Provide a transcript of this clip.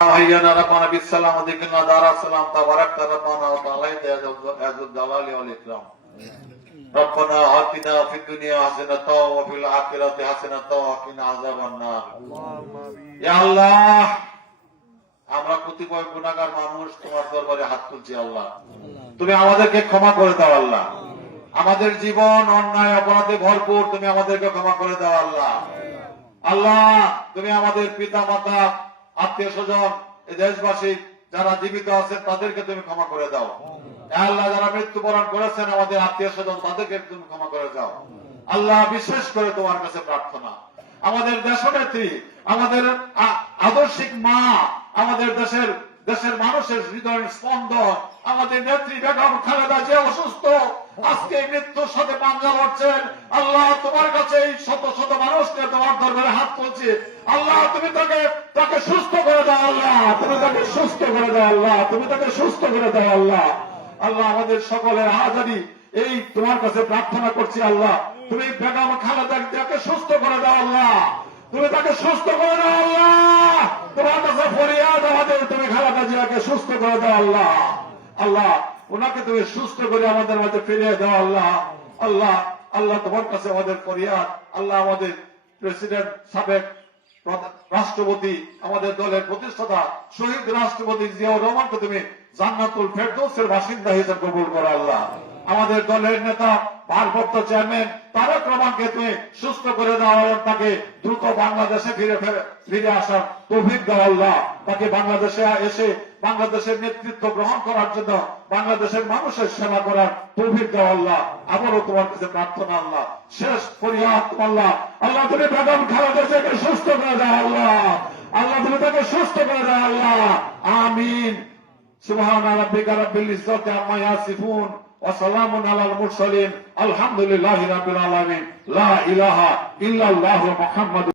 حينا ربنا بالسلام وذكرنا دار السلام تبارك ربنا وتعالى يا ذو الجلال والإكرام ربنا آتنا في الدنيا حسنة وفي الآخرة حسنة وقنا عذاب النار يا الله আমরা কতিপয় গুনাহগার মানুষ তোমার দরবারে হাত তুলছি আল্লাহ, তুমি আমাদেরকে ক্ষমা করে দাও আল্লাহ। আমাদের জীবন অন্যায় অপরাধে ভরপুর, তুমি আমাদেরকে ক্ষমা করে দাও আল্লাহ। আল্লাহ তুমি আমাদের পিতা মাতা আত্মীয় স্বজন এই দেশবাসী যারা জীবিত আছেন তাদেরকে তুমি ক্ষমা করে দাও আল্লাহ। যারা মৃত্যুবরণ করেছেন আমাদের আত্মীয় স্বজন তাদেরকে তুমি ক্ষমা করে দাও আল্লাহ। বিশেষ করে তোমার কাছে প্রার্থনা আমাদের দেশনেত্রী, আমাদের আদর্শিক মা, আমাদের দেশের মানুষের হৃদয়ের স্পন্দন, আমাদের নেত্রী বেগম খালেদা যে অসুস্থ, আজকে মৃত্যুর সাথে পাঞ্জা লড়ছেন আল্লাহ। তোমার কাছে এই শত শত মানুষকে তোমার দরবারে হাত তুলছে আল্লাহ। তুমি তাকে সুস্থ করে দাও আল্লাহ, তুমি তাকে সুস্থ করে দাও আল্লাহ, তুমি তাকে সুস্থ করে দাও আল্লাহ। আল্লাহ আমাদের সকলের হাজারি এই তোমার কাছে প্রার্থনা করছি আল্লাহ। তুমি বেগম খালেদাকে সুস্থ করে দাও আল্লাহ, তুমি তাকে সুস্থ করে দাও আল্লাহ। তোমার কাছে ফরিয়াদ আমাদের, তুমি খালেদা জিয়াকে সুস্থ করে দাও আল্লাহ। আল্লাহ ওনাকে তুমি সুস্থ করে আমাদের মাঝে ফিরিয়ে দাও আল্লাহ। আল্লাহ আল্লাহ তোমার কাছে আমাদের ফরিয়াদ আল্লাহ। আমাদের প্রেসিডেন্ট সাবেক রাষ্ট্রপতি, আমাদের দলের প্রতিষ্ঠাতা শহীদ রাষ্ট্রপতি জিয়াউর রহমানকে তুমি জান্নাতুল ফেরদৌসের বাসিন্দা হিসেবে কবুল করো আল্লাহ। আমাদের দলের নেতা ভারপ্রাপ্ত চেয়ারম্যান তারেক রহমানকে তুমি সুস্থ করে দাও এবং তাকে দ্রুত বাংলাদেশে ফিরে আসার তৌফিক দাও আল্লাহ। তাকে বাংলাদেশে এসে বাংলাদেশের নেতৃত্ব গ্রহণ করার জন্য বাংলাদেশের মানুষের সেবা করার তৌফিক দাও আল্লাহ। আবারও তোমার কাছে প্রার্থনা আল্লাহ, শেষ ফরিয়াদ আল্লাহ। আল্লাহ তুমি বেগম খালেদা জিয়াকে সুস্থ করে দাও আল্লাহ। আল্লাহ তুমি তাকে সুস্থ করে দাও আল্লাহ। আমিন। সুবহানা রাব্বিকা রাব্বিল ইজ্জাতি আম্মা ইয়াসিফুন ওয়া সালামুন আলাল মুরসালিন আলহামদুলিল্লাহি রাব্বিল আলামিন। লা ইলাহা ইল্লাল্লাহু মুহাম্মাদুর